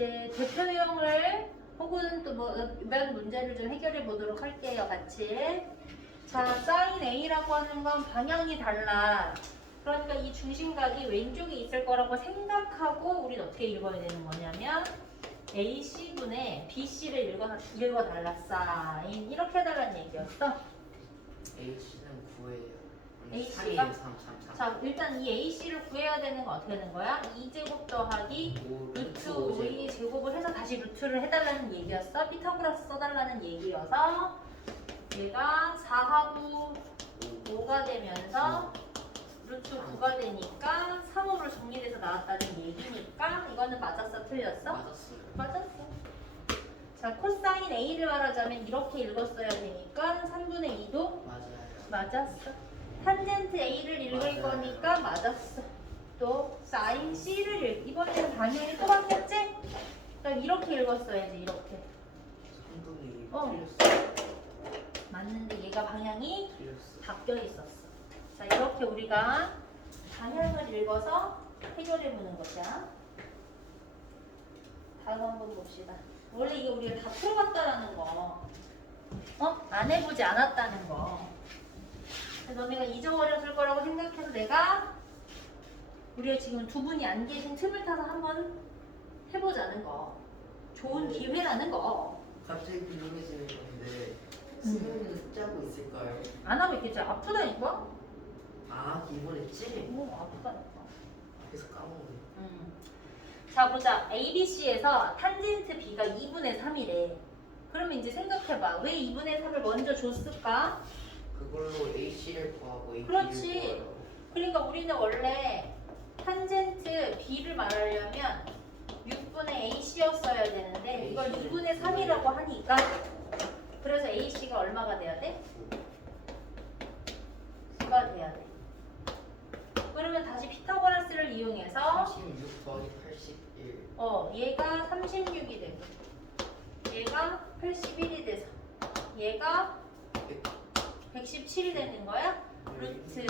이제 대표 유형을 혹은 또 뭐 이번 문제를 좀 해결해 보도록 할게요. 같이. 자, 사인 A라고 하는 건 방향이 달라. 그러니까 이 중심각이 왼쪽에 있을 거라고 생각하고 우리는 어떻게 읽어야 되는 거냐면 AC분의 BC를 읽어달라. 사인 이렇게 해달라는 얘기였어. H는 9예요. H가? 3, 3, 3. 자, 일단 이 AC를 구해야 되는 건 어떻게 되는 거야? 2제곱 더하기 루트 5의 제곱을 해서 다시 루트를 해달라는 얘기였어. 피타고라스 써달라는 얘기여서 얘가 4하고 5가 되면서 루트 9가 되니까 3, 5를 정리돼서 나왔다는 얘기니까 이거는 맞았어? 틀렸어? 맞았어요. 맞았어. 자, 코사인 A를 말하자면 이렇게 읽었어야 되니까 3분의 2도 맞아요. 맞았어. 탄젠트 A를 읽을 맞아요. 거니까 맞았어. 또 사인 C를 이번에는 방향이 또 바뀌었지? 그럼 이렇게 읽었어야지. 이렇게 3분의 2 틀렸어. 맞는데 얘가 방향이 틀렸어. 바뀌어 있었어. 자, 이렇게 우리가 방향을 읽어서 해결해 보는 거자. 다음 한번 봅시다. 원래 이게 우리가 다 풀어봤다라는 거, 안 해보지 않았다는 거. 너네가 잊어버렸을 거라고 생각해서 내가 우리가 지금 두 분이 안 계신 틈을 타서 한번 해보자는 거. 좋은 기회라는 거. 갑자기 궁금해지는 건데 수능은 짜고 있을까요? 안 하고 있겠지. 아프다니까? 아, 기본했지? 아프다니까. 그래서 까먹네. 자, 보자. ABC에서 탄젠트 B가 2분의 3이래. 그러면 이제 생각해봐. 왜 2분의 3을 먼저 줬을까? 그걸로 H를 구하고 AB를 그렇지. 구하라고. 그러니까 우리는 원래 탄젠트 B를 말하려면 6분의 AC였어야 되는데 이걸 2분의 3이라고 하니까 그래서 AC가 얼마가 돼야 돼? 9가 돼야 돼. 그러면 다시 피타고라스를 이용해서 36 더하기 81. 얘가 36이 되고 얘가 81이 돼서 얘가 117이 되는 거야? 루트.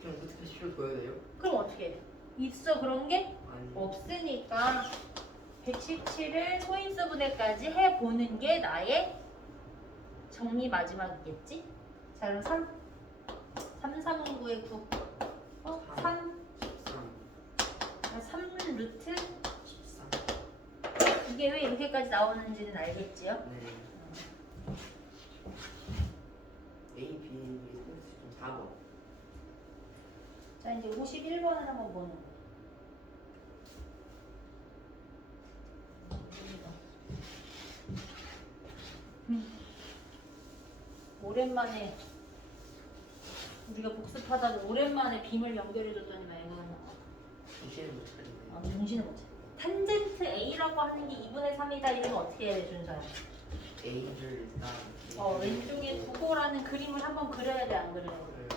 그럼 루트 80을 구해야 돼요? 그럼 어떻게 해? 있어 그런 게? 아니. 없으니까 117을 소인수분해까지 해보는 게 나의 정리 마지막이겠지? 자 그럼 3 3은 9에 9 3 13. 3 루트 13. 이게 왜 이렇게까지 나오는지는 알겠지요? 네. A, B, 좀 4번. 자 이제 51번을 한번 보는 거예요. 오랜만에 우리가 복습하다가 오랜만에 빔을 연결해줬더니 말고 정신을 못 차리네. 정신을 못 차려. 탄젠트 A라고 하는 게 2분의 3이다 이러면 어떻게 해야 돼 준서야? A를 일단 왼쪽에 두고라는 그림을 한번 그려야 돼 안 그려야 돼?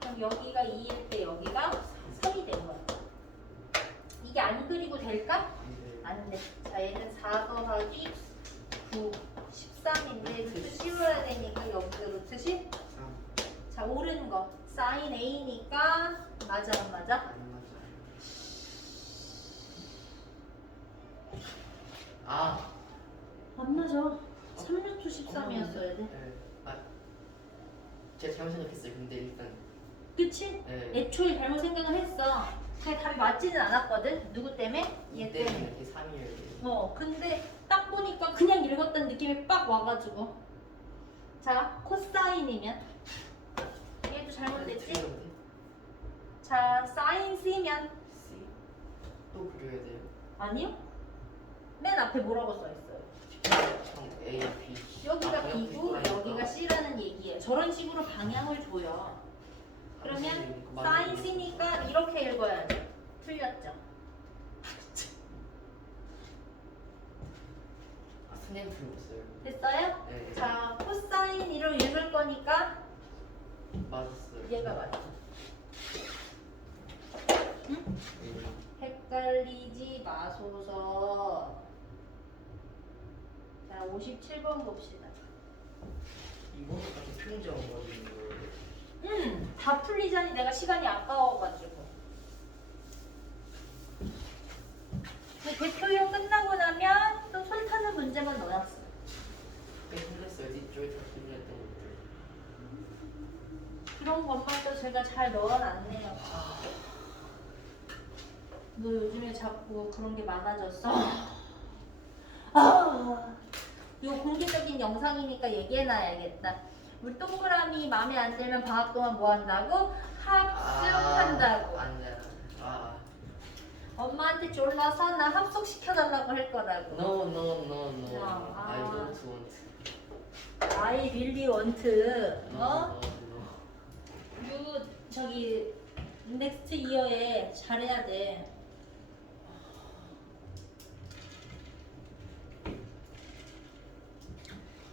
그럼 여기가 2일 때 여기가 3이 되는 거야. 이게 안 그리고 될까? 안 돼. 자 얘는 4 더하기 9 13인데 루트 씌워야 되니까 여기가 루트 10. 자 오른 거 사인 A니까 맞아 안 맞아? 안 맞아요. 아, 안 맞아. 3루트 13이었어야 돼. 네. 아, 제가 잘못 생각했어요. 근데 일단 그치? 네. 애초에 잘못 생각을 했어. 근데 답이 맞지는 않았거든. 누구 때문에? 얘 이때 때문에. 이렇게 3이에요. 근데 딱 보니까 그냥 읽었던 느낌이 빡 와가지고. 자, 코사인이면 얘도 잘못됐지? 자, 사인 C면 C 또 그려야 돼요. 아니요? 맨 앞에 뭐라고 써있어요? A, B. 여기가 그냥 B고 B구나, 여기가 C라는 얘기예요. 저런 식으로 방향을 줘요. 그러면 사인 C니까 이렇게 읽어야 돼. 틀렸죠? 아, 선생님 틀렸어요. 됐어요? 네. 자, 코사인으로 읽을 거니까 맞았어요. 얘가 맞아. 응? 네. 헷갈리지 마소서. 자, 57번 봅시다. 이거는 같은 평정 어디는 거예요? 다 풀리자니 내가 시간이 아까워가지고. 근데 대표용 끝나고 나면 또 손 타는 문제만 넣어놨어. 힘들었어요. 뒤쪽에 다 힘들었던 것들. 그런 것만 또 제가 잘 넣어놨네요. 너 요즘에 자꾸 그런 게 많아졌어? 이거 공개적인 영상이니까 얘기해놔야겠다. 우리 동그라미 마음에 안 들면 방학 동안 뭐 한다고? 합숙한다고. 안 돼. 엄마한테 졸라서 나 합숙시켜달라고 할 거라고. No, no, no, no. 아. I don't want. I really want. No, 어? no, no. 유 저기 넥스트 이어에 잘해야 돼.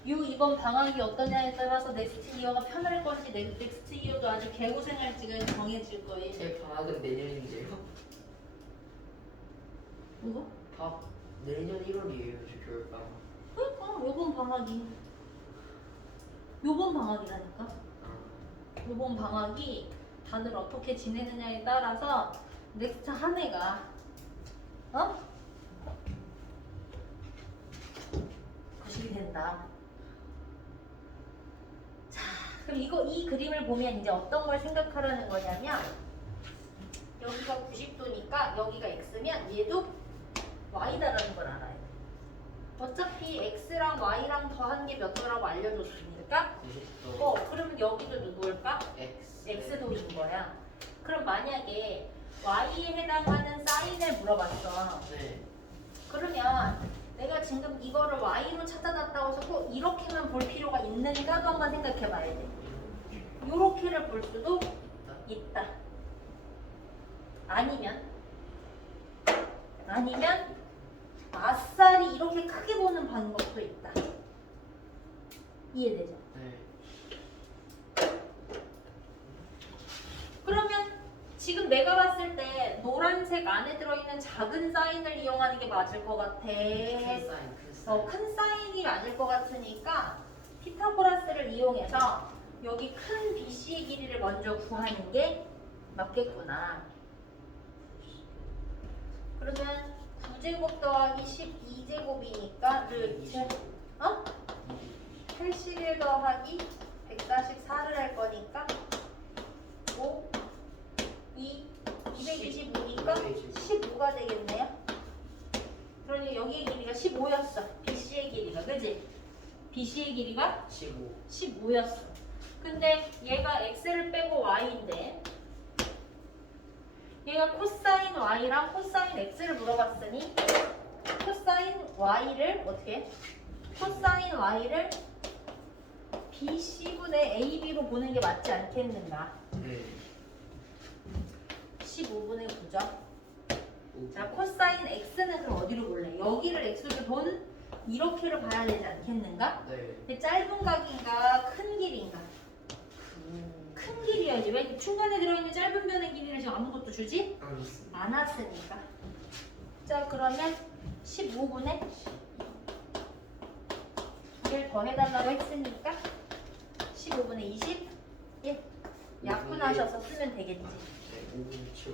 유 이번 방학이 어떠냐에 따라서 넥스트 이어가 편할 건지 넥스트 이어도 아주 개고생할지가 정해질 거예요. 제 방학은 내년인데요. 이거? 내년 1월이에요. 저 겨울방학. 그러니까 요번 방학이라니까. 요번 방학이 다들 어떻게 지내느냐에 따라서 넥스트 한 해가 거식이 된다. 자, 그럼 이 그림을 보면 이제 어떤 걸 생각하라는 거냐면 여기가 90도니까 여기가 x면 얘도 y다라는 걸 알아요. 어차피 x랑 y랑 더한 게 몇 도라고 알려줬으니까 90도. 그러면 여기도 누구일까? X. x도인 거야. 그럼 만약에 y에 해당하는 사인을 물어봤어. 네. 그러면 내가 지금 이거를 y로 찾아놨다고 해서 꼭 이렇게만 볼 필요가 있는가도 한번 생각해 봐야 돼. 요렇게를 볼 수도 있다. 아니면 아싸리 이렇게 크게 보는 방법도 있다. 이해되죠? 네. 그러면 지금 내가 봤을 때 노란색 안에 들어있는 작은 사인을 이용하는 게 맞을 것 같아. 큰 사인. 큰 사인이 맞을 것 같으니까 피타고라스를 이용해서 여기 큰 BC의 길이를 먼저 구하는 게 맞겠구나. 그러면 9제곱 더하기 12제곱이니까 81 더하기 144를 할 거니까 5, 2, 225니까 15가 되겠네요. 그러니 여기의 길이가 15였어. BC의 길이가, 그지? BC의 길이가 15였어. 근데 얘가 x를 빼고 y인데 얘가 코사인 y랑 코사인 x를 물어봤으니 코사인 y를 어떻게 해? 코사인 y를 BC분의 AB로 보는 게 맞지 않겠는가? 네. 15분의 9죠. 자, 코사인 x는 그럼 어디로 볼래? 여기를 x로 본 이렇게로 봐야 되지 않겠는가? 네. 근데 짧은 각인가 큰 길인가? 큰 길이어야지. 왜 중간에 들어있는 짧은 변의 길이를 지금 아무것도 주지 않았으니까. 자, 그러면 15분의 2를 더해달라고 했으니까 15분의 21 약분하셔서 쓰면 되겠지. 네. 5분의 7.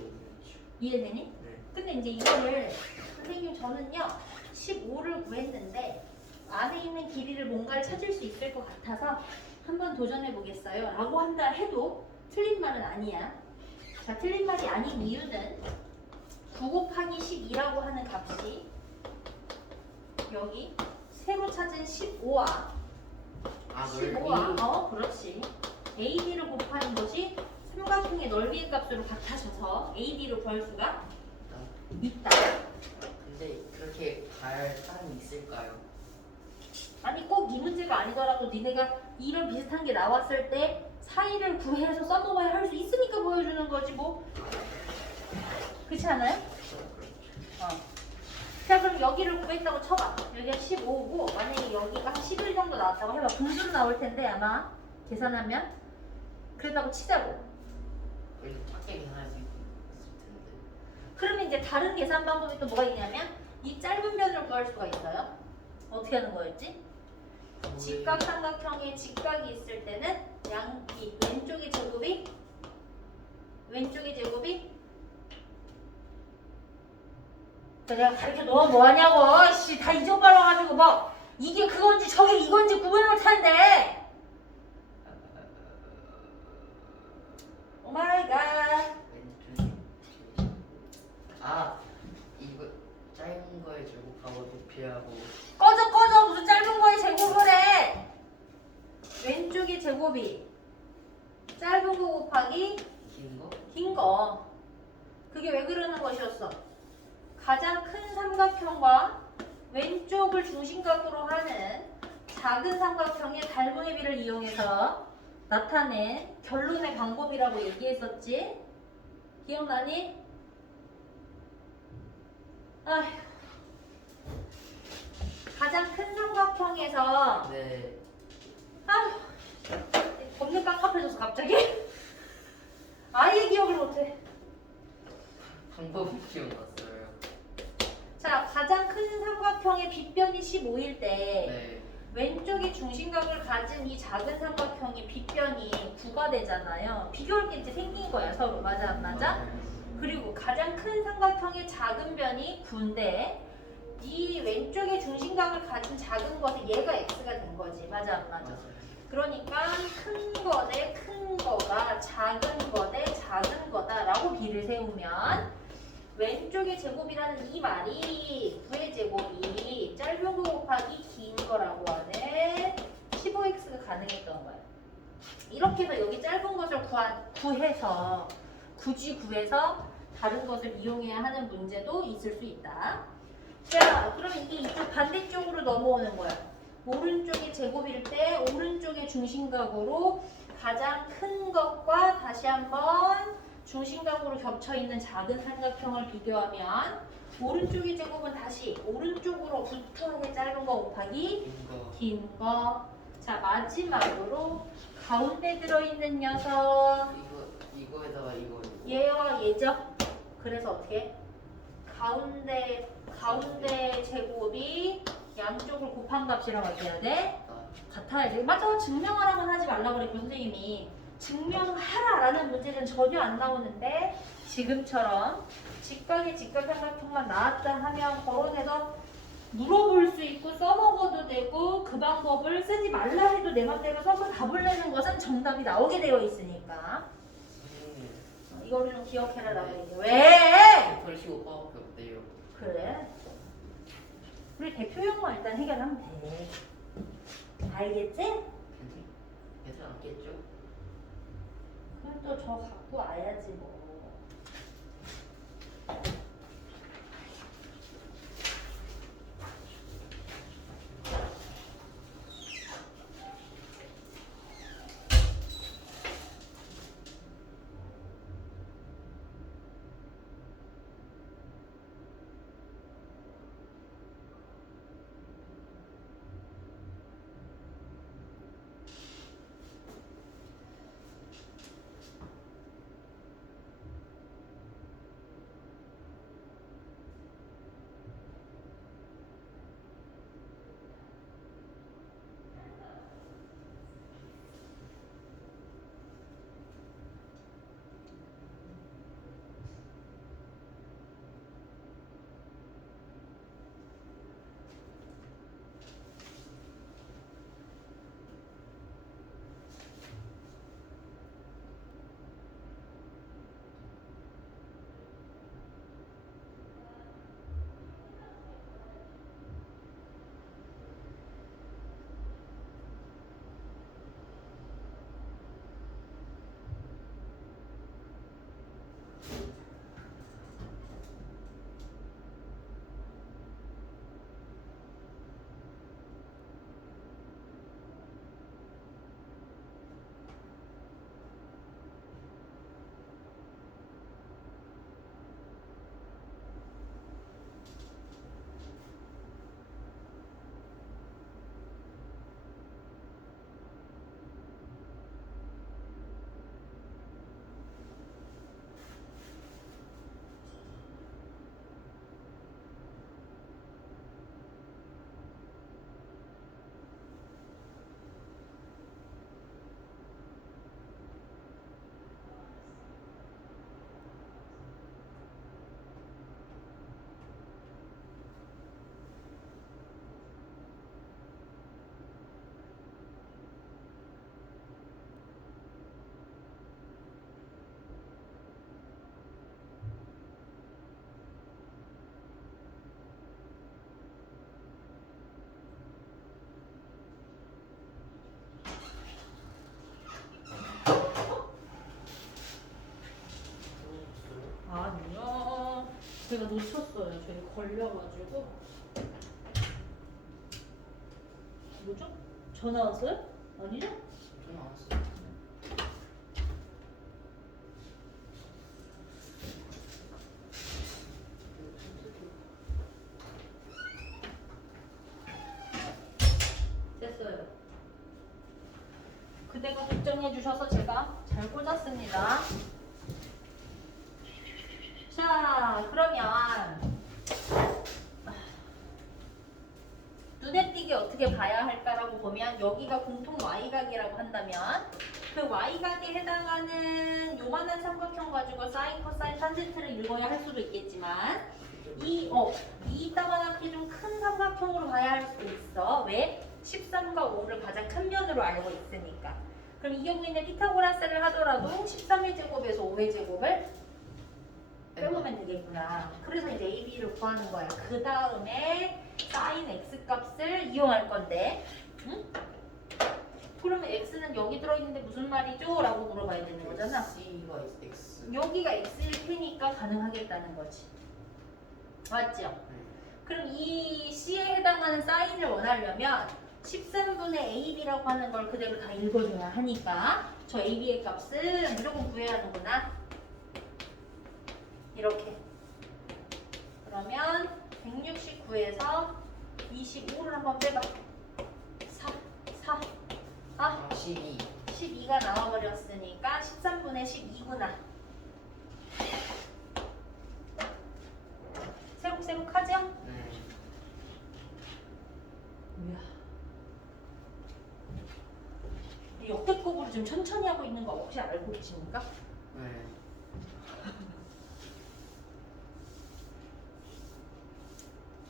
이해되니? 네. 근데 이제 이거를 선생님 저는요 15를 구했는데 안에 있는 길이를 뭔가를 찾을 수 있을 것 같아서 한번 도전해 보겠어요 라고 한다 해도 틀린 말은 아니야. 자, 틀린 말이 아닌 이유는 9 곱하기 12라고 하는 값이 여기 새로 찾은 15와 15와 그렇지. AD를 곱하는 것이 삼각형의 넓이의 값으로 같아져서 AD로 구할 수가 있다. 근데 그렇게 갈 사람이 있을까요? 아니 꼭 이 문제가 아니더라도 니네가 이런 비슷한 게 나왔을 때 사이를 구해서 써먹어야 할 수 있으니까 보여주는 거지 뭐. 그렇지 않아요? 자, 그럼 여기를 구했다고 쳐봐. 여기가 15고 만약에 여기가 한 11 정도 나왔다고 해봐. 분수로 나올 텐데 아마 계산하면 그랬다고 치자고. 그래도 작게 계산할 수 있을 텐데. 그러면 이제 다른 계산 방법이 또 뭐가 있냐면 이 짧은 변을 구할 수가 있어요. 어떻게 하는 거였지? 직각 삼각형에 직각이 있을 때는 이 왼쪽의 제곱이 내가 가르쳐 놓으면 뭐하냐고. 씨, 다 잊어버려가지고 뭐 이게 그건지 저게 이건지 구분을 못하는데. 오마이갓. 왼쪽에 아 이거 짧은 거에 제곱하고 높이하고 꺼져 무슨 짧은 거에 제곱을 해. 왼쪽에 제곱이 짧은 거 곱하기 긴 거? 긴 거. 그게 왜 그러는 것이었어? 가장 큰 삼각형과 왼쪽을 중심각으로 하는 작은 삼각형의 닮음의 비를 이용해서 나타낸 결론의 방법이라고 얘기했었지? 기억나니? 아휴. 가장 큰 삼각형에서 네. 아휴 겁나 깜깜해져서 갑자기 아예 기억을 못해. 방법이 기억났어요. 자, 가장 큰 삼각형의 빗변이 15일 때 네. 왼쪽이 중심각을 가진 이 작은 삼각형의 빗변이 9가 되잖아요. 비교할 게 이제 생긴 거야 서로. 맞아 안 맞아? 그리고 가장 큰 삼각형의 작은 변이 9인데 이 왼쪽의 중심각을 가진 작은 것에 얘가 x가 된 거지. 맞아 안 맞아? 그러니까 큰 거 대 큰 거가 작은 거 대 작은 거다라고 비를 세우면 왼쪽의 제곱이라는 이 말이 9의 제곱이 짧은 거 곱하기 긴 거라고 하는 15x가 가능했던 거야. 이렇게 해서 여기 짧은 것을 구해서 굳이 구해서 다른 것을 이용해야 하는 문제도 있을 수 있다. 자, 그러면 이게 이쪽 반대쪽으로 넘어오는 거야. 오른쪽이 제곱일 때 오른쪽의 중심각으로 가장 큰 것과 다시 한번 중심각으로 겹쳐있는 작은 삼각형을 비교하면 오른쪽의 제곱은 다시 오른쪽으로 부투하게 짧은 거 곱하기 긴 거. 긴 거. 자, 마지막으로 가운데 들어있는 녀석 이거에다가 이거. 얘와 얘죠? 그래서 어떻게? 가운데 제곱이 양쪽을 곱한 값이라고 해야 돼? 같아야지. 맞아. 증명하라고는 하지 말라 그랬고 선생님이 증명하라라는 문제는 전혀 안 나오는데 지금처럼 직각의 직각삼각형만 나왔다 하면 거론해서 물어볼 수 있고 써먹어도 되고 그 방법을 쓰지 말라 해도 내 맘대로 써서 답을 내는 것은 정답이 나오게 되어 있으니까 이거를 좀 기억해라 라고 얘기해. 왜? 벌시 오빠밖에 없대요. 그래? 우리 대표형만 일단 해결하면 돼. 알겠지? 괜찮았겠죠? 그럼 또 저 갖고 와야지 뭐. 제가 놓쳤어요. 저희 걸려가지고. 뭐죠? 전화 왔어요? 아니죠? 전화 왔어요. 됐어요. 그대가 걱정해 주셔서 제가 잘 꽂았습니다. 자, 그러면 눈에 띄게 어떻게 봐야 할까라고 보면 여기가 공통 Y각이라고 한다면 그 Y각에 해당하는 요만한 삼각형 가지고 사인, 코사인, 탄젠트를 읽어야 할 수도 있겠지만 이따만하게 좀 큰 삼각형으로 봐야 할 수도 있어. 왜? 13과 5를 가장 큰 면으로 알고 있으니까. 그럼 이 경우에는 피타고라스를 하더라도 13의 제곱에서 5의 제곱을 빼보면 되겠구나. 그래서 이제 AB를 구하는 거야. 그 다음에 sin x 값을 이용할 건데, 응? 그러면 x는 여기 들어있는데 무슨 말이죠? 라고 물어봐야 되는 거잖아. C가 X. 여기가 x일 테니까 가능하겠다는 거지. 맞죠? 네. 그럼 이 C에 해당하는 사인을 원하려면 13분의 AB라고 하는 걸 그대로 다 읽어줘야 하니까 저 AB의 값을 무조건 구해야 하는구나. 이렇게. 그러면 169에서 25를 한번 빼봐. 4. 아, 12. 12가 나와버렸으니까 13분의 12구나. 새록새록하죠? 네. 이야. 역대급으로 좀 천천히 하고 있는 거 혹시 알고 계십니까? 네.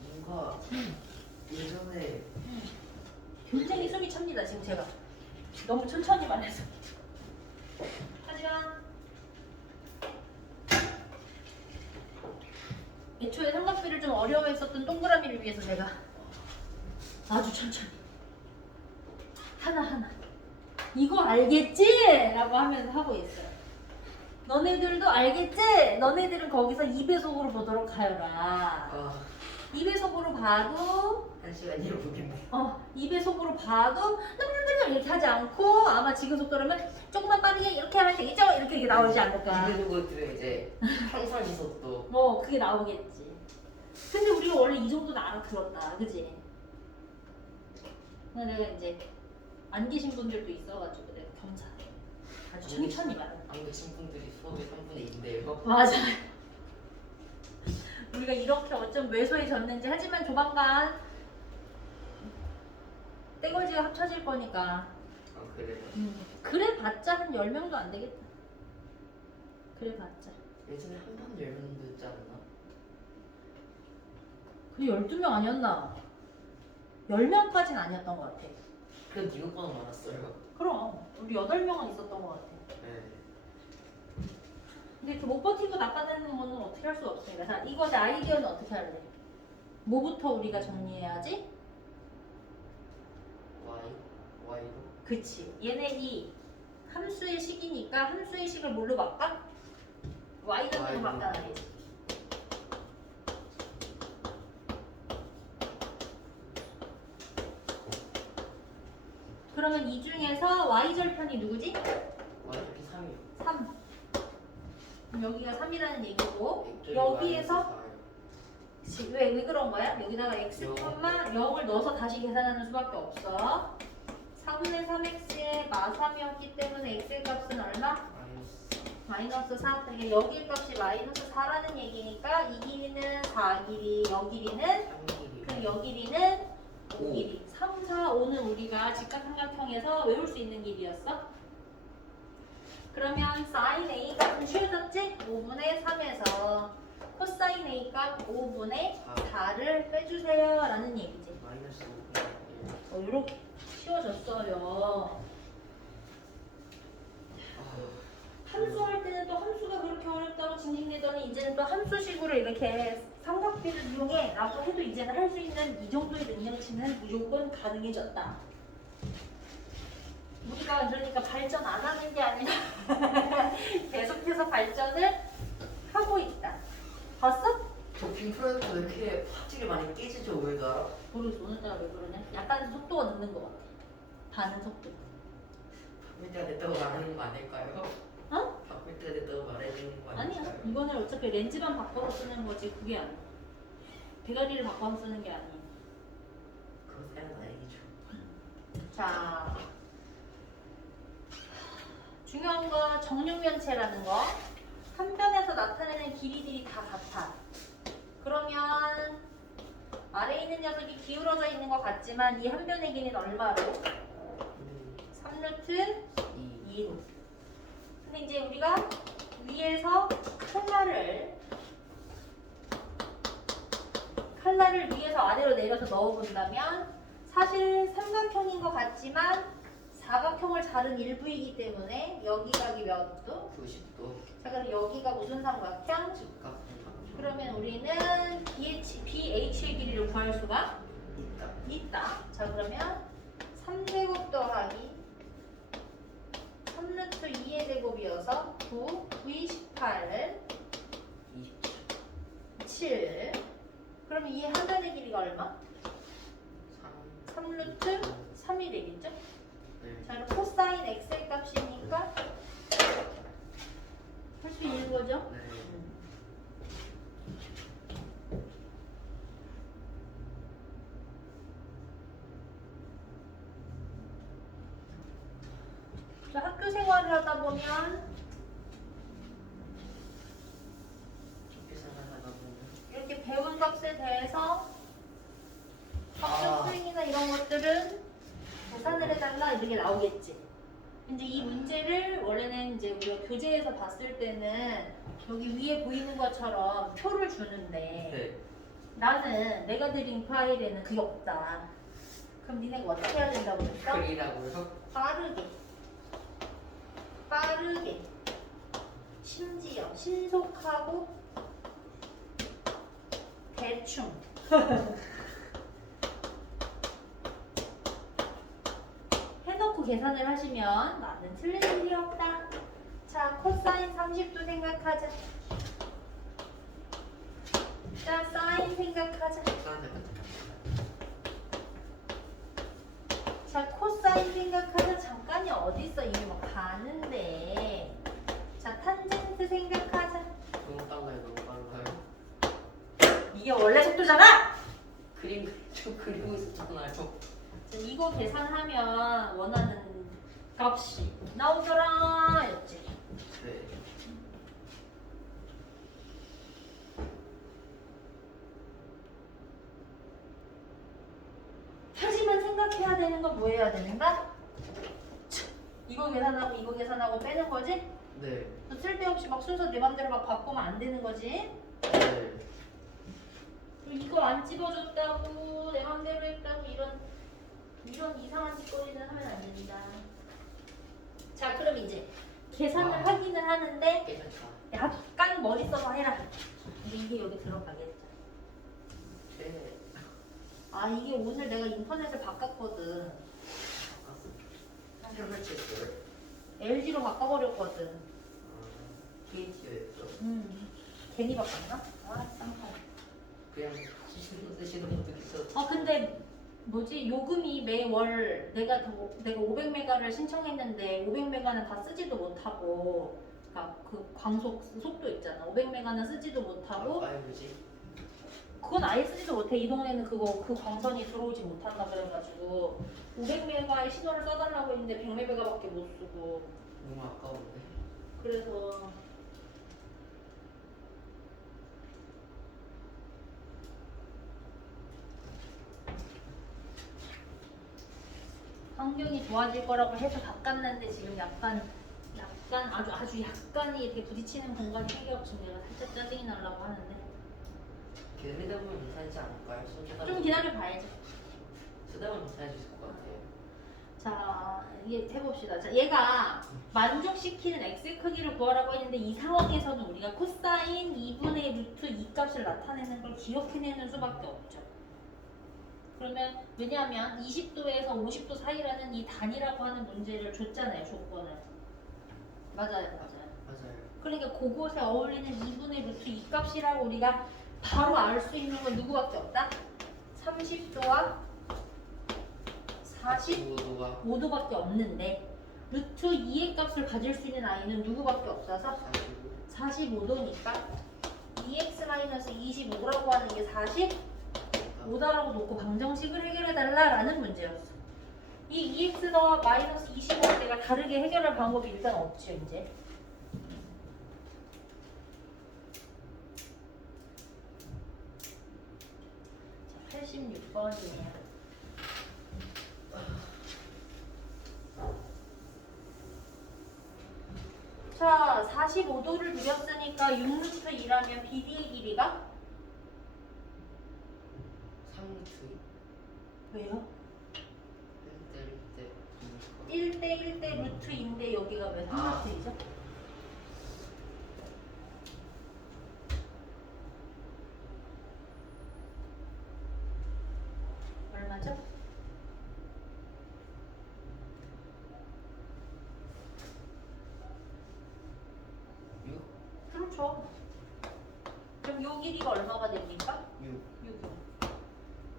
뭔가 예전에 굉장히 숨이 찹니다 지금 제가 너무 천천히만 해서. 하지만 애초에 삼각비를 좀 어려워했었던 동그라미를 위해서 제가 아주 천천히 하나하나 이거 알겠지? 라고 하면서 하고 있어요. 너네들도 알겠지? 너네들은 거기서 2배속으로 보도록 하여라. 2배속으로 봐도 1시간이라 보겠네. 2배속으로 봐도 놈놈놈 이렇게 하지 않고 아마 지금 속도라면 조금만 빠르게 이렇게 하면 되겠죠? 이렇게 나오지 않을까. 이거 들으면 이제 항상 있었도 그게 나오겠지. 근데 우리가 원래 이 정도는 알아들었다, 그지? 근데 내가 이제 안 계신 분들도 있어가지고 내가 경찰 아주 천천히 말해. 안 계신 분들이 수업의 3분의 2인데요. 맞아요. 우리가 이렇게 어쩜 왜소해졌는지. 하지만 조만간 떼거지가 합쳐질 거니까. 그래요? 그래 봤자 한 10명도 안 되겠다. 그래 봤자. 예전에 한 번 열면 늦지 않나? 그래 12명 아니었나? 10명까지는 아니었던 것 같아. 그건 이것보다 많았어요. 그럼 우리 8명은 있었던 것 같아. 네. 근데 그 못 버티고 나가는 거는 어떻게 할 수 없으니까. 자, 이거 아이디어는 어떻게 할래? 뭐부터 우리가 정리해야지? Y로? 그치. 얘네 이 함수의 식이니까 함수의 식을 뭘로 바꿔? Y로 바꿔놔야지. 그러면 이 중에서 Y절편이 누구지? Y절편 3이요. 3. 그럼 여기가 3이라는 얘기고 여기에서 왜 그런 거야? 여기다가 x, 0을 넣어서 다시 계산하는 수밖에 없어. 4분의 3x의 마3이었기 때문에 x의 값은 얼마? 마이너스 4. 그러니까 여기 값이 마이너스 4라는 얘기니까 이 길이는 4 길이, 여 길이는 그럼 여 길이는 5 길이. 3, 4, 5는 우리가 직각삼각형에서 외울 수 있는 길이였어. 그러면 sin a 값은 쉬워졌지? 5분의 3에서 코사인 a 값 5분의 4를 빼주세요 라는 얘기지. 마이너스 이렇게 쉬워졌어요. 함수 할 때는 또 함수가 그렇게 어렵다고 징징대더니 이제는 또 함수식으로 이렇게 삼각비를 이용해 라고 해도 이제는 할 수 있는 이 정도의 능력치는 무조건 가능해졌다. 우리가 그러니까 발전 안 하는 게 아니라 계속해서 발전을 하고 있다. 봤어? 도핑 프로젝트 왜 이렇게 화질이 많이 깨지죠 오늘따라? 모르겠어. 오늘따라 왜 그러냐? 약간 속도가 늦는 것 같아. 반응 속도. 바꿀 때가 됐다고 말하는 거 아닐까요? 어? 바꿀 때가 됐다고 말해주는 거 아니야. 아닐까요? 이거는 어차피 렌즈만 바꿔서 쓰는 거지 그게 아니야. 대가리를 바꿔서 쓰는 게 아니야. 그거 사연 다행이죠. 자, 중요한 거 정육면체라는 거. 한 변에서 나타내는 길이들이 다 같아. 그러면 아래에 있는 녀석이 기울어져 있는 것 같지만 이 한 변의 길이는 얼마로? 3루트 2로. 근데 이제 우리가 위에서 칼날을 위에서 아래로 내려서 넣어본다면 사실 삼각형인 것 같지만 사각형을 자른 일부이기 때문에 여기 각이 몇 도? 90도. 자, 그럼 여기가 무슨 삼각형? 즉각 그러면 우리는 BH의 길이를 구할 수가 있다. 있다. 자, 그러면 3제곱 더하기 3루트 2의 제곱이어서 9, 9이 18, 27. 7. 그러면 이 한 변의 길이가 얼마? 3. 3루트 3이 되겠죠? 네. 자, 그럼 코사인 x의 값이니까 할 수 있는 거죠? 네. 자, 학교 생활을 하다 보면 학교 생활하다 보면 이렇게 배운 값에 대해서 학교 아. 수행이나 이런 것들은 계산을 해달라 이렇게 나오겠지. 이제 이 문제를 원래는 이제 우리가 교재에서 봤을 때는 여기 위에 보이는 것처럼 표를 주는데 네. 나는 내가 드린 파일에는 그게 없다. 그럼 니네가 어떻게 해야 된다고 그랬어? 글이라고요? 빠르게 심지어 신속하고 대충 해놓고 계산을 하시면 나는 틀린 일이 없다. 자, 코사인 30도 생각하자. 자, 사인 생각하자. 자, 코사인 생각하자. 잠깐이 어딨어? 이미 막 가는데. 자, 탄젠트 생각하자. 너무 빨라요. 너무 빨라요. 이게 원래 속도잖아! 좀 그리고 있었잖아요. 자, 이거 계산하면 원하는 값이 나오더라 였지. 네. 하지만 생각해야 되는 건 뭐 해야 되는가? 이거 계산하고 이거 계산하고 빼는 거지? 네. 또 쓸데없이 막 순서 내 맘대로 막 바꾸면 안 되는 거지? 네. 이거 안 집어줬다고 내 맘대로 했다고 이런 이상한 짓거리는 하면 안 된다. 자, 그럼 이제 계산을 와. 하기는 하는데 괜찮다. 약간 머리 써서 해라. 이게 여기 들어가겠죠. 네. 아, 이게 오늘 내가 인터넷을 바꿨거든. 새로 설치했어요. LG로 바꿔버렸거든. KT였죠. 괜히 바꿨나? 아, 쌍팔. 그냥 쓰시는 분들 있었죠. 근데 뭐지? 요금이 매월 내가 500메가를 신청했는데 500메가는 다 쓰지도 못하고, 그러니까 그 광속 속도 있잖아. 500메가는 쓰지도 못하고, 뭐지? 그건 아예 쓰지도 못해. 이 동네는 그 광선이 들어오지 못한다 그래가지고 500메가의 신호를 써달라고 했는데 100메가밖에 못 쓰고. 너무 아까운데. 그래서 환경이 좋아질 거라고 해서 바꿨는데 지금 약간 아주 약간이 이렇게 부딪히는 공간이 생겨서 내가 살짝 짜증이 나려고 하는데 기다리다 보면 괜찮지 않을까요? 좀 기다려 봐야지. 쓰다 보면 괜찮아질 것 같아요. 자, 이게 해봅시다. 자, 얘가 만족시키는 x 크기를 구하라고 했는데 이 상황에서는 우리가 코사인 2분의 루트 2 값을 나타내는 걸 기억해내는 수밖에 없죠. 그러면 왜냐하면 20도에서 50도 사이라는 이 단위라고 하는 문제를 줬잖아요, 조건을. 맞아요. 맞아요. 그러니까 그곳에 어울리는 2분의 루트 2 값이라고 우리가 바로 알 수 있는 건 누구밖에 없다? 30도와 45도가 45도밖에 없는데 루트 2의 값을 가질 수 있는 아이는 누구밖에 없어서 45. 45도니까 2x-25라고 하는 게 45다라고 놓고 방정식을 해결해달라라는 문제였어. 이 2x와 마이너스 25를 내가 다르게 해결할 방법이 일단 없죠, 이제. 자, 86번이에요. 자, 45도를 그렸으니까 6루트 2라면 BD의 길이가 3루트 왜요? 1대 1대 루트인데 여기가 왜 3루트이죠? 얼마죠? 6. 그렇죠. 그럼 요 길이가 얼마가 됩니까? 6. 6.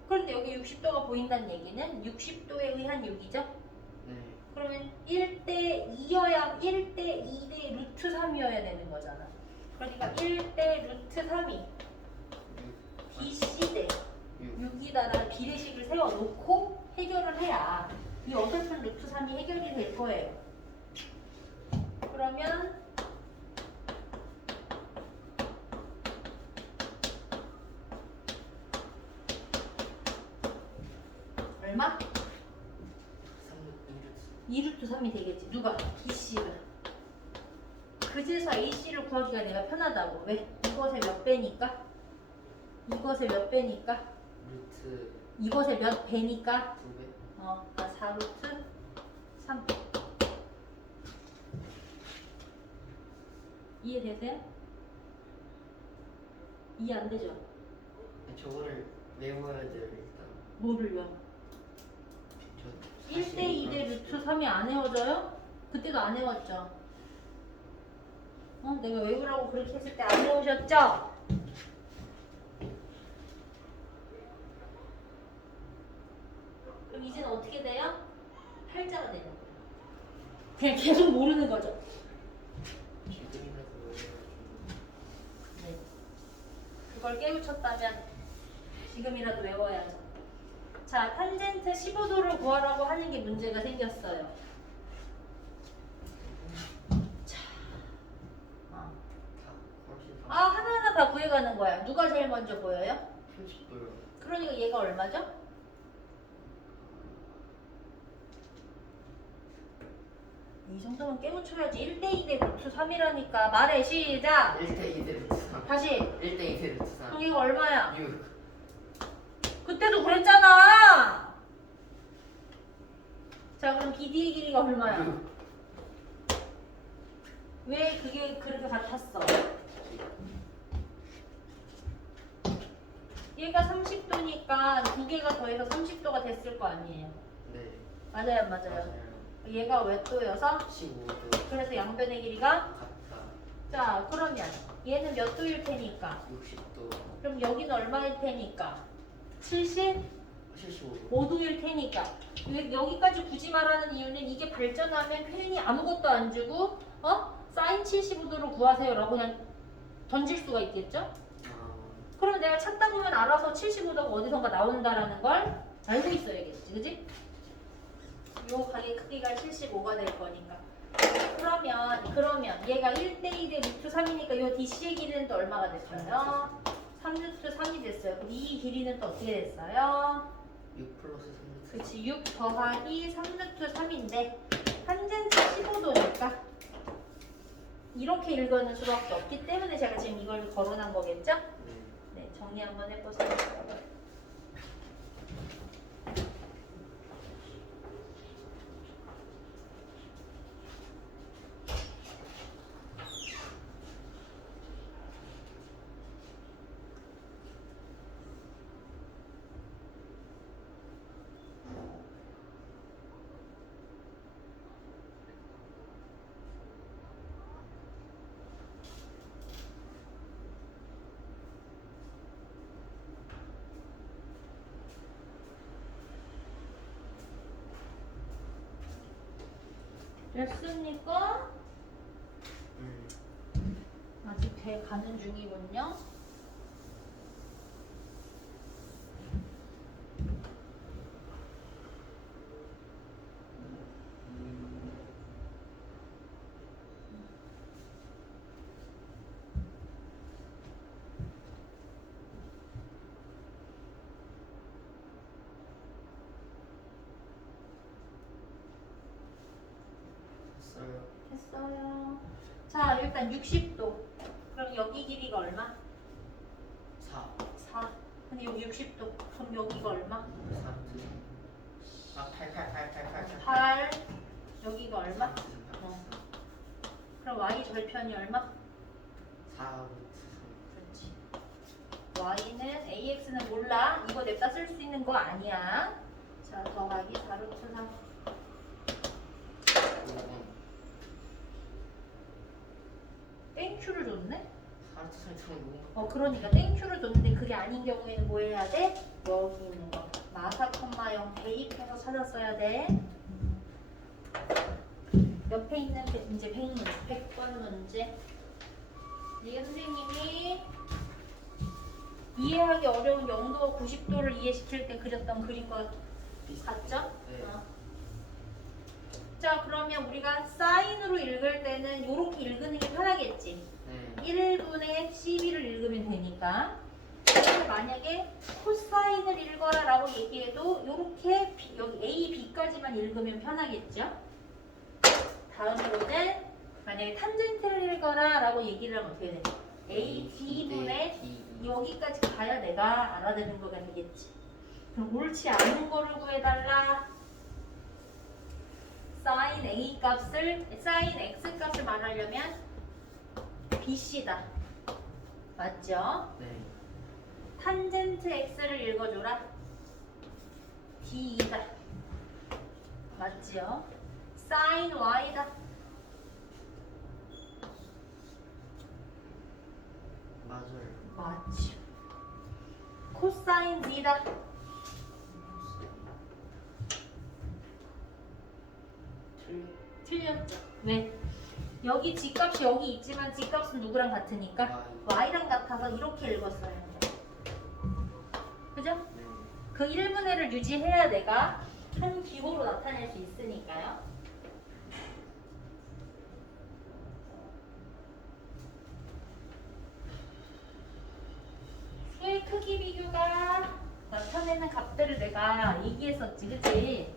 그런데 여기 60도가 보인다는 얘기는 60도에 의한 6이죠? 네. 그러면 1대 2여야 1대 2대 루트 3이어야 되는 거잖아. 그러니까 1대 루트 3이 6. BC대 6. 6이다라는 비례식을 세워놓고 해결을 해야 이 어설픈 루트 3이 해결이 될 거예요. 그러면 얼마? 2루트 3이 되겠지. 누가? BC가. 그제서 AC를 구하기가 내가 편하다고. 왜? 이것의 몇 배니까? 이것의 몇 배니까? 루트 이것의 몇 배니까? 2배. 4루트 3. 이해되세요? 이해 안 되죠? 저거를 외워야 돼요 일단. 뭐를 외워? 저 1대 2대 루트 3이 안 외워져요? 그때도 안 외웠죠? 내가 외우라고 그렇게 했을 때 안 외우셨죠? 그럼 이제는 어떻게 돼요? 팔자가 되는 거예요. 그냥 계속 모르는 거죠. 지금이라도 외워야지. 네. 그걸 깨우쳤다면 지금이라도 외워야죠. 자, 탄젠트 15도를 구하라고 하는 게 문제가 생겼어요. 자, 다 훨씬 다. 하나하나 다 구해가는 거야. 누가 제일 먼저 보여요? 30도요. 그러니까 얘가 얼마죠? 이 정도면 깨우쳐야지. 1대 2대 루트 3이라니까. 말해, 시작! 1대 2대 루트 3. 다시. 1대 2대 루트 3. 그럼 얘가 얼마야? 6. 그때도 그랬잖아! 자, 그럼 BD의 길이가 얼마야? 6. 왜 그게 그렇게 같았어? 얘가 30도니까 두 개가 더해서 30도가 됐을 거 아니에요. 네. 맞아요, 안 맞아요? 맞아요. 얘가 왜 또여서? 15도. 그래서 양변의 길이가? 같다. 자, 그러면 얘는 몇 도일 테니까? 60도. 그럼 여기는 얼마일 테니까? 75도. 75도일 테니까. 왜 여기까지 굳이 말하는 이유는 이게 발전하면 괜히 아무것도 안 주고 사인 75도를 구하세요라고 그냥 던질 수가 있겠죠? 그럼 내가 찾다 보면 알아서 75도가 어디선가 나온다라는 걸 알고 있어야겠지, 그지? 요 가게 크기가 75가 될 거니까. 그러면 얘가 1대 2대 루트 3이니까 요 DC의 길이는 또 얼마가 됐어요? 3루트 3이 됐어요. 그럼 이 길이는 또 어떻게 됐어요? 6 플러스 3루트. 그치, 6 더하기 3루트 3인데 탄젠트 15도니까 이렇게 읽어낼 수밖에 없기 때문에 제가 지금 이걸 거론한 거겠죠? 네. 네, 정리 한번 해보세요. 됐습니까? 아직 돼 가는 중이군요. 됐어요. 됐어요. 자, 일단 60도. 그럼 여기 길이가 얼마? 4. 4. 근데 여기 60도. 그럼 여기가 얼마? 8. 여기가 얼마? 그럼 y 절편이 얼마? 4. 그렇지. y는 ax는 몰라. 이거 냅다 쓸 수 있는 거 아니야. 자, 더하기 4루트 3. 땡큐를 줬네? 그러니까 땡큐를 줬는데 그게 아닌 경우에는 뭐 해야 돼? 여기 있는 거 마사 콤마 0 대입해서 찾았어야 돼. 옆에 있는 이제 100번 문제. 이게 선생님이 이해하기 어려운 0도와 90도를 이해시킬 때 그렸던 그림과 같죠? 네. 자, 그러면 우리가 사인으로 읽을 때는 이렇게 읽는 게 편하겠지. 네. 1분의 12를 읽으면 되니까. 그래서 만약에 코사인을 읽어라 라고 얘기해도 이렇게 여기 A, B까지만 읽으면 편하겠죠. 다음으로는 만약에 탄젠트를 읽어라 라고 얘기를 하면 어떻게 돼? A, D분의 여기까지 가야 내가 알아듣는 거가 되겠지. 그럼 옳지 않은 거를 구해달라. 사인 A 값을, 사인 X 값을 말하려면 BC다. 맞죠? 네. 탄젠트 X를 읽어줘라. D이다. 맞지요? 사인 Y다. 맞아요. 맞지. 코사인 D다. 틀렸죠? 왜? 여기 G값이 여기 있지만 G값은 누구랑 같으니까 Y랑 같아서 이렇게 읽었어야 돼. 그죠? 네. 그 1분의 1을 유지해야 내가 한 기호로 나타낼 수 있으니까요. 수의 크기 비교가 나타내는 값들을 내가 얘기했었지, 그치?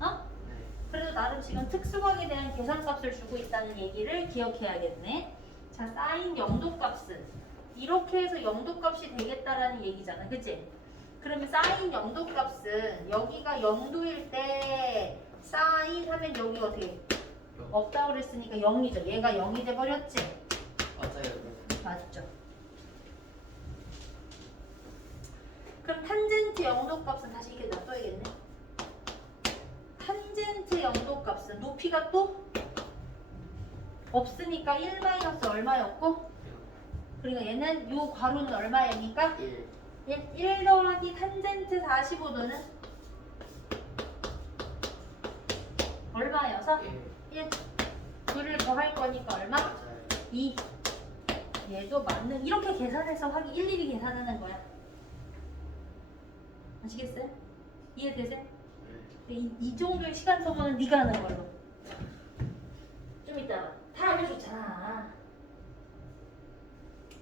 어? 네. 그래도 나름 지금 특수각에 대한 계산값을 주고 있다는 얘기를 기억해야겠네. 자, 사인 영도값은 이렇게 해서 영도값이 되겠다라는 얘기잖아, 그치? 그러면 사인 영도값은 여기가 0도일 때 사인 하면 여기 어떻게 없다고 그랬으니까 0이죠. 얘가 0이 돼버렸지? 맞아요. 네. 맞죠? 그럼 탄젠트 영도값은 다시 이렇게 놔둬야겠네. 탄젠트 영도값은 높이가 또 없으니까 1 마이너스 얼마였고, 그러니까 얘는 요 괄호는 얼마입니까? 1. 1 더하기 탄젠트 45도는 얼마여서? 1. 2를 더할 거니까 얼마? 맞아요. 2. 얘도 맞는, 이렇게 계산해서 일일이 계산하는 거야. 아시겠어요? 이해되세요? 네. 이 정도의 시간 소모는 네가 하는 걸로. 좀 이따가 다 알려줬잖아.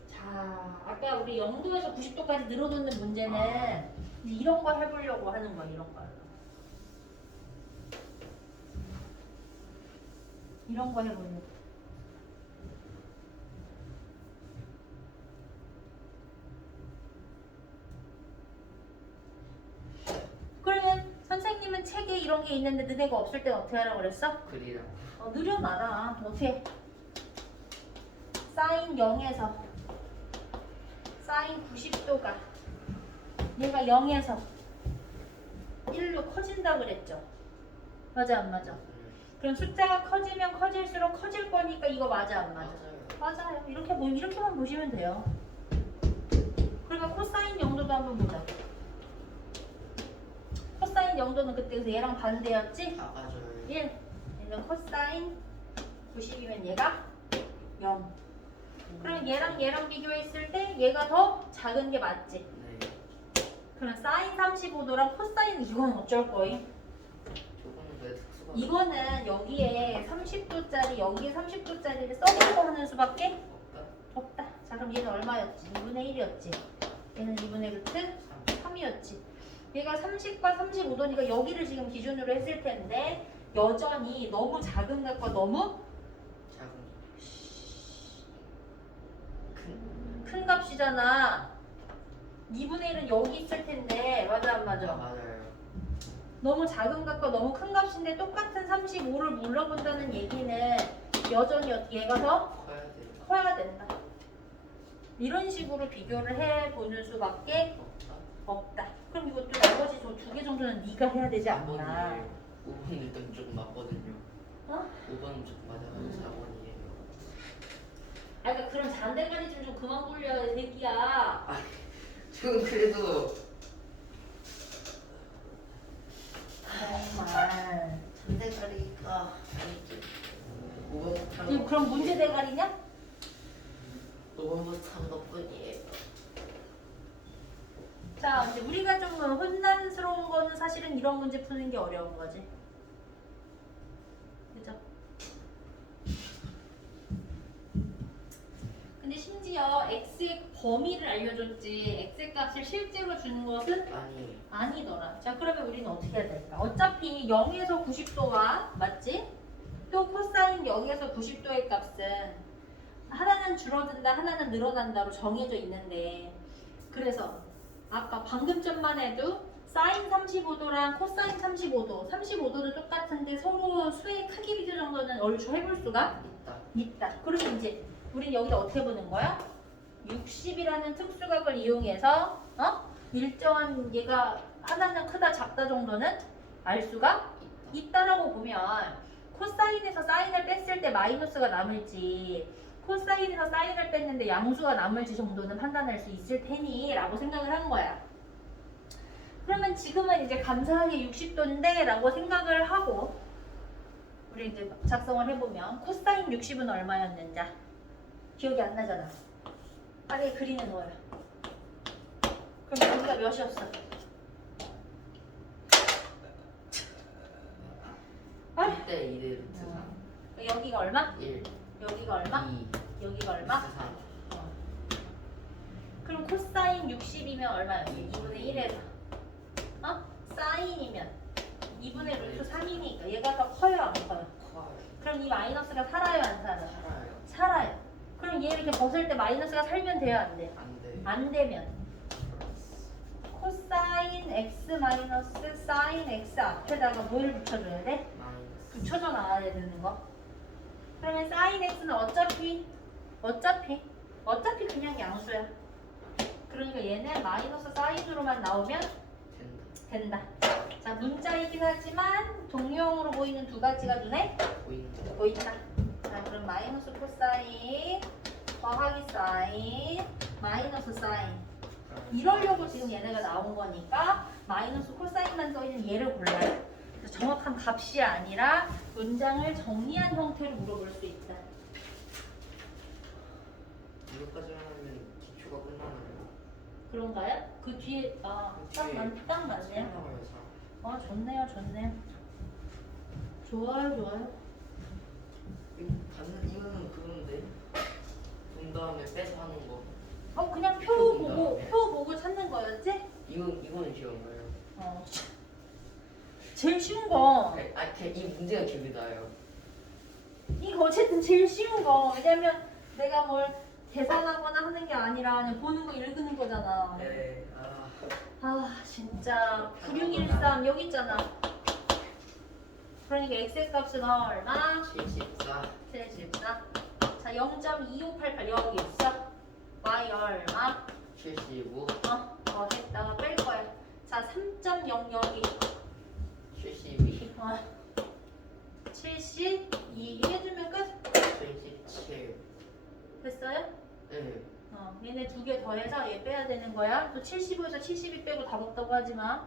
자, 아까 우리 0도에서 90도까지 늘어놓는 문제는 이런 거 해보려고 하는 거야. 이런 거. 이런 거 해보려고. 그러면 선생님은 책에 이런 게 있는데 너네가 없을 땐 어떻게 하라고 그랬어? 그리라. 느려놔라. 어떻게? 사인 0에서 사인 90도가 얘가 0에서 1로 커진다고 그랬죠? 맞아 안 맞아? 그럼 숫자가 커지면 커질수록 커질 거니까 이거 맞아 안 맞아? 맞아요. 이렇게만 보시면 돼요. 그러니까 코사인 영도도 한번 보자. 코사인 영도는 그때 그래서 얘랑 반대였지? 4가 줘요. 1. 얘는 코사인 90이면 얘가 0. 그럼 얘랑 비교했을 때 얘가 더 작은 게 맞지? 네. 그럼 사인 35도랑 코사인 이건 어쩔 거임? 저거는 왜 특수가 이거는 여기에 30도짜리 여기에 30도짜리를 써보고 하는 수밖에 없다? 없다. 자 그럼 얘는 얼마였지? 2분의 1이었지. 얘는 2분의 루트 3이었지. 얘가 30과 35도니까 여기를 지금 기준으로 했을 텐데 여전히 너무 작은 값과 너무 작은 큰 값이잖아. 2분의 1은 여기 있을 텐데 맞아 안 아, 맞아? 맞아요. 너무 작은 값과 너무 큰 값인데 똑같은 35를 물러본다는 얘기는 여전히 얘가 더 커야 돼요. 커야 된다. 이런 식으로 비교를 해보는 수밖에 없다? 없다. 그럼 이것도 나머지 저 두 개 정도는 네가 해야 되지 않나? 5번 일단 조금 맞거든요. 어? 5번은 조금 맞아요. 4번이에요. 아 그러니까 그런 잔대가리 좀 그만 굴려 이 새끼야. 아, 지금 그래도 정말. 잔대가리가 아니지. 5번부터 지금 그럼 문제 대가리냐? 5번부터 한 것뿐이에요. 자 이제 우리가 좀 혼란스러운 거는 사실은 이런 문제 푸는 게 어려운 거지. 그죠? 근데 심지어 x의 범위를 알려줬지 x의 값을 실제로 주는 것은 아니, 아니더라. 자 그러면 우리는 어떻게 해야 될까? 어차피 0에서 90도와 맞지? 또 코사인 0에서 90도의 값은 하나는 줄어든다 하나는 늘어난다로 정해져 있는데 그래서 아까 방금 전만 해도 사인 35도랑 코사인 35도 35도는 똑같은데 서로 수의 크기 비교 정도는 얼추 해볼 수가 있다. 있다. 그러면 이제 우린 여기다 어떻게 보는 거야? 60이라는 특수각을 이용해서 일정한 얘가 하나는 크다 작다 정도는 알 수가 있다라고 보면 코사인에서 사인을 뺐을 때 마이너스가 남을지 코사인에서 사인을 뺐는데 양수가 남을지 정도는 판단할 수 있을 테니 라고 생각을 한 거야. 그러면 지금은 이제 감사하게 60도인데 라고 생각을 하고 우리 이제 작성을 해보면 코사인 60은 얼마였는지 기억이 안 나잖아. 아래 그리는 거야. 그럼 여기가 몇이었어? 아, 1대 2대 루트 3. 여기가 얼마? 1, 여기가 얼마? 2, 여기가 얼마? 루트 3. 그럼 코사인 60이면 얼마였지? 2분의 1에서 사인이면 2분의 루트 3이니까 얘가 더 커요 안 커요? 커요. 그럼 이 마이너스가 살아요 안 살아요? 살아요. 살아요. 그럼 얘 이렇게 벗을 때 마이너스가 살면 돼요 안 돼? 안 돼. 안 되면 코사인 x 마이너스 사인 x 앞에다가 뭐를 붙여줘야 돼? 마이너스. 붙여줘 나와야 되는 거. 그러면 사인 x는 어차피 그냥 양수야. 그러니까 얘는 마이너스 사인으로만 나오면 된다. 된다. 자 문자이긴 하지만 동료형으로 보이는 두 가지가 눈에 보인다. 보인다. 자 그럼 마이너스 코사인 더하기 사인 마이너스 사인 이러려고 지금 얘네가 나온 거니까 마이너스 코사인만 써있는 얘를 골라요. 그래서 정확한 값이 아니라 문장을 정리한 형태로 물어볼 수 있다. 이것까지 하면 기초가 끝나나요? 그런가요? 그 뒤에 딱 맞네요. 나와요, 4. 좋네요. 좋아요. 이거는 그건데 돈 다음에 빼서 하는 거. 그냥 표 보고 찾는 거였지? 이거는 쉬운 거예요. 제일 쉬운 거. 그냥 이 문제가 기억이 나요. 이거 어쨌든 제일 쉬운 거. 왜냐면 내가 뭘 계산하거나 하는 게 아니라 그냥 보는 거 읽는 거잖아. 네. 진짜 9613 여기 있잖아. 그러니까 x의 값은 얼마? 74. 74. 자 0.2588 여기 있어. y 얼마? 75. 했다가 뺄 거야. 자 3.0 여기. 72. 72 해주면 끝. 77. 됐어요? 네. 얘네 두 개 더해서 얘 빼야 되는 거야. 또 75에서 72 빼고 답 없다고 하지 마.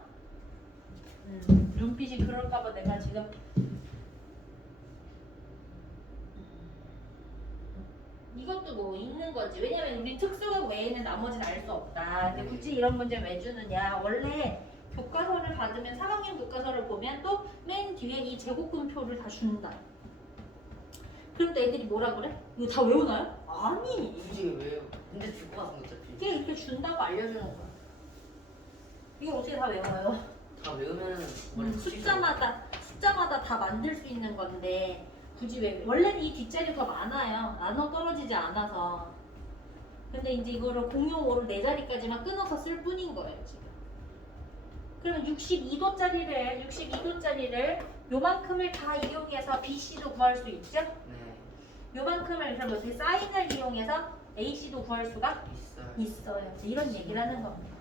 눈빛이 그럴까봐 내가 지금 이것도 뭐 있는 거지. 왜냐면 우린 특수각 외에는 나머지는 알 수 없다. 근데 굳이 이런 문제 왜 주느냐. 원래 교과서를 받으면 4학년 교과서를 보면 또 맨 뒤에 이 제곱근표를 다 준다. 그럼 또 애들이 뭐라 그래? 이거 다 외우나요? 아니. 굳이 왜요? 근데 줄 것 같은 어차피. 이게 이렇게 준다고 알려주는 거야. 이거 어떻게 다 외워요? 다 외우면 머리 숫자마다 다 만들 수 있는 건데 굳이 왜 원래는 이 뒷자리 더 많아요. 나눠 떨어지지 않아서. 근데 이제 이거를 공용으로 4자리까지만 끊어서 쓸 뿐인 거예요 지금. 그러면 62도짜리를 요만큼을 다 이용해서 BC도 구할 수 있죠? 네. 요만큼을 그럼 어떻게 사인을 이용해서 AC도 구할 수가 있어요. 있어요. 이런 얘기를 하는 겁니다.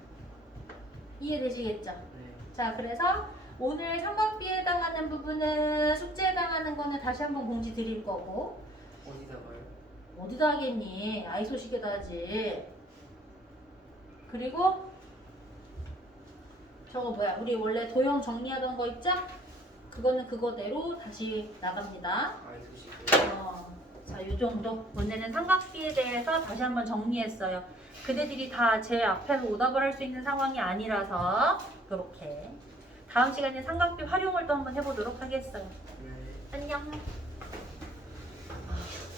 이해되시겠죠? 네. 자, 그래서 오늘 삼각비에 해당하는 부분은 숙제에 해당하는 거는 다시 한번 공지 드릴 거고 어디다가요? 어디다 하겠니? 아이소식에다 하지. 그리고 저거 뭐야? 우리 원래 도형 정리하던 거 있죠? 그거는 그거대로 다시 나갑니다. 아이 소식을. 자, 요 정도. 오늘은 삼각비에 대해서 다시 한번 정리했어요. 그대들이 다 제 앞에서 오답을 할 수 있는 상황이 아니라서 그렇게. 다음 시간에 삼각비 활용을 또 한번 해보도록 하겠어요. 네. 안녕.